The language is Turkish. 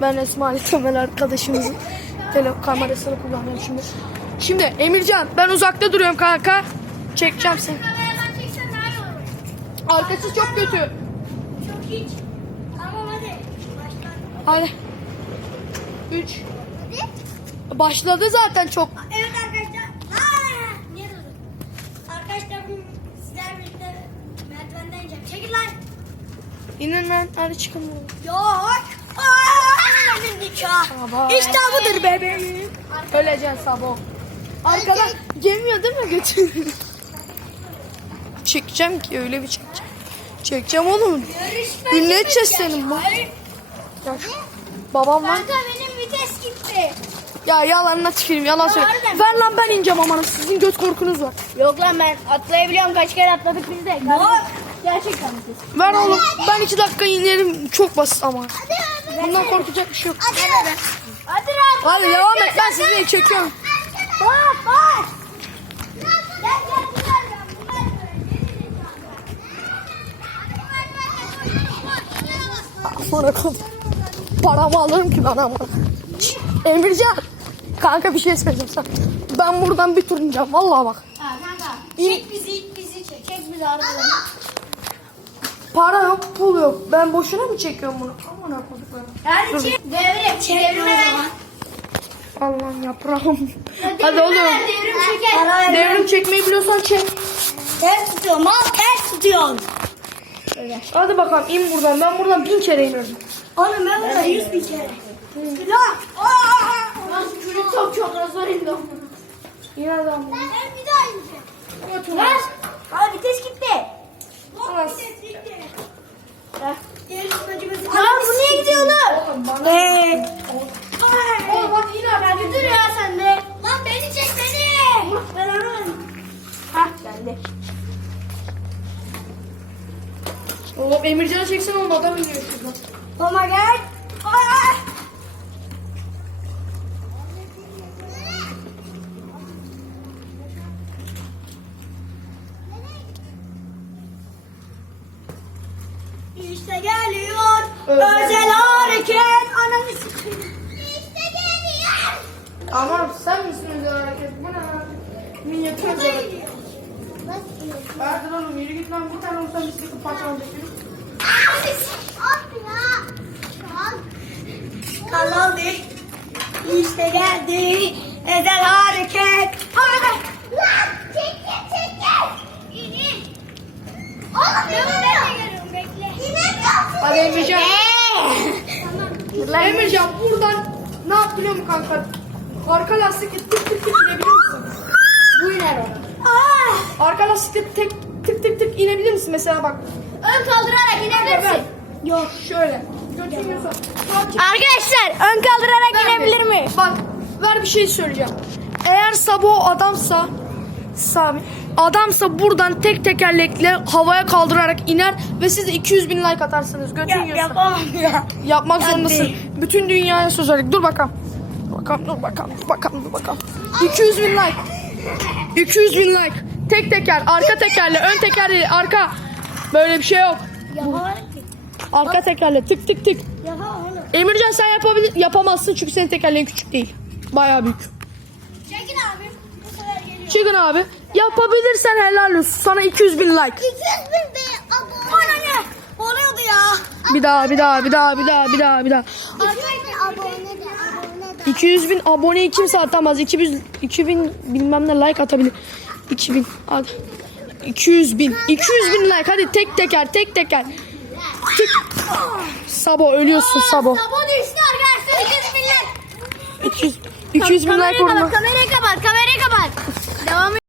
Ben Esma Temel arkadaşımızın tele kamerasını kullanıyorum şimdi. Şimdi Emircan ben uzakta duruyorum kanka. Çekeceğim seni. Arkası çok kötü. Çok hiç. Tamam hadi. Hadi. 3 Hadi. Başladı zaten çok. Evet arkadaşlar. Aa, niye durdun? Arkadaşlar sizlerle birlikte merdivenden ineceğim. Çekil lan. İnin lan hadi çıkın. Yok. Aa, benim nikah. İşte budur bebeğim. Öleceksin sabah. Arkadan gelmiyor değil mi götür? Çekeceğim ki öyle bir çekeceğim. Çekeceğim oğlum. Ünlü edeceğiz senin bak. Ya şu- Babam var. Kanka benim vites gitti. Ya yalanına tüküreyim yalan söyle. Ver lan ben ineceğim amanın sizin göt korkunuz var. Yok lan ben atlayabiliyorum kaç kere atladık biz de. Yok. Gerçekten vites. Ver oğlum ben iki dakika inerim çok basit ama. Hadi. Bundan korkacak bir şey yok. Hadi hadi. Hadi Rahat. Hadi devam et ben sizi çekiyorum. Bak bak. Gel gel bunlar gel. Bunlar Sonra paramı alırım ki ben ama. Emircan. Kanka bir şey söyleyeceğim sana. Ben buradan bir tur ineceğim vallahi bak. Ha kanka. Çek bizi bizi çek. Çek bizi arabadan. Para yok pul yok. Ben boşuna mı çekiyorum bunu? Aman akıllı. Hadi çek. Devrim. Çevirme o zaman. Allah'ım yaprağım. Hadi oğlum. Devrim çeker. Devrim çekmeyi biliyorsan çek. Ters tutuyorum. Al ters tutuyorsun. Hadi bakalım in buradan. Ben buradan bin kere inerim. Oğlum ben burada yüz bir kere. Aa! Nasıl çocuk çok çok zor indim. İn adam. Ben bir daha ineceğim. Ver. Aa vites gitti. Anas. Vites gitti. Tamam bu niye gidiyor lan? Oğlum bana. Eee. Oğlum hadi in artık. Hadi dur ya sen de. Lan beni çek beni. Ben onu. Hah bende. Oğlum Emircan'ı çeksen oğlum adam iniyor şuradan. Oh my god. Aa! İşte geliyor özel hareket. Ananı sikeyim. Aman sen misin özel hareket? Bu ne lan? Minyatür özel hareket. Erdir oğlum yürü git lan bir tane olsa bisiklet parçalanacak. Kanal değil. İşte geldi. Özel hareket. Ay! Lan çekil çekil. İnin. Oğlum ben de geliyorum bekle. İnemiyorsun. Hadi Emircan. Tamam. Emircan buradan ne yap biliyor musun kanka? Arka lastikle tık tık tık inebilir misin? Bu iner o. Aa! Arka lastikle tek tık tık tık inebilir misin mesela bak. Ön kaldırarak inebilir misin? Yok şöyle. Götürüyorsan. Bak, Arkadaşlar ön kaldırarak ver inebilir mi? Bak ver bir şey söyleyeceğim. Eğer Sabo adamsa Sami adamsa buradan tek tekerlekle havaya kaldırarak iner ve siz de 200 bin like atarsınız. Götün yiyorsa. yapamam ya. Yapmak Hadi. zorundasın. Bütün dünyaya söz verdik. Dur bakalım. Bakalım, dur bakalım, dur bakalım, dur bakalım. 200 bin like. 200 bin like. Tek teker, arka tekerle, ön tekerle, arka. Böyle bir şey yok. Arka tekerle tık tık tık. Emircan sen yapabilir, yapamazsın çünkü senin tekerleğin küçük değil. Bayağı büyük. Çekin abi. Bu sefer geliyor. Çıkın abi. Yapabilirsen helal olsun. Sana 200 bin like. 200 bin be abone. Bana ne? Oluyordu ya. Bir daha, bir daha, bir daha, bir daha, bir daha, bir daha. Arkadaşlar abone. 200 bin aboneyi kimse atamaz. 2000, 2000 bilmem ne like atabilir. 2000 hadi. 200 bin. 200 bin like hadi tek teker tek teker. Tık. Sabo ölüyorsun Sabo. Sabah düştü arkadaşlar 200 bin like. 200, 200 bin like vurma. kamerayı kapat kamerayı kapat. Devam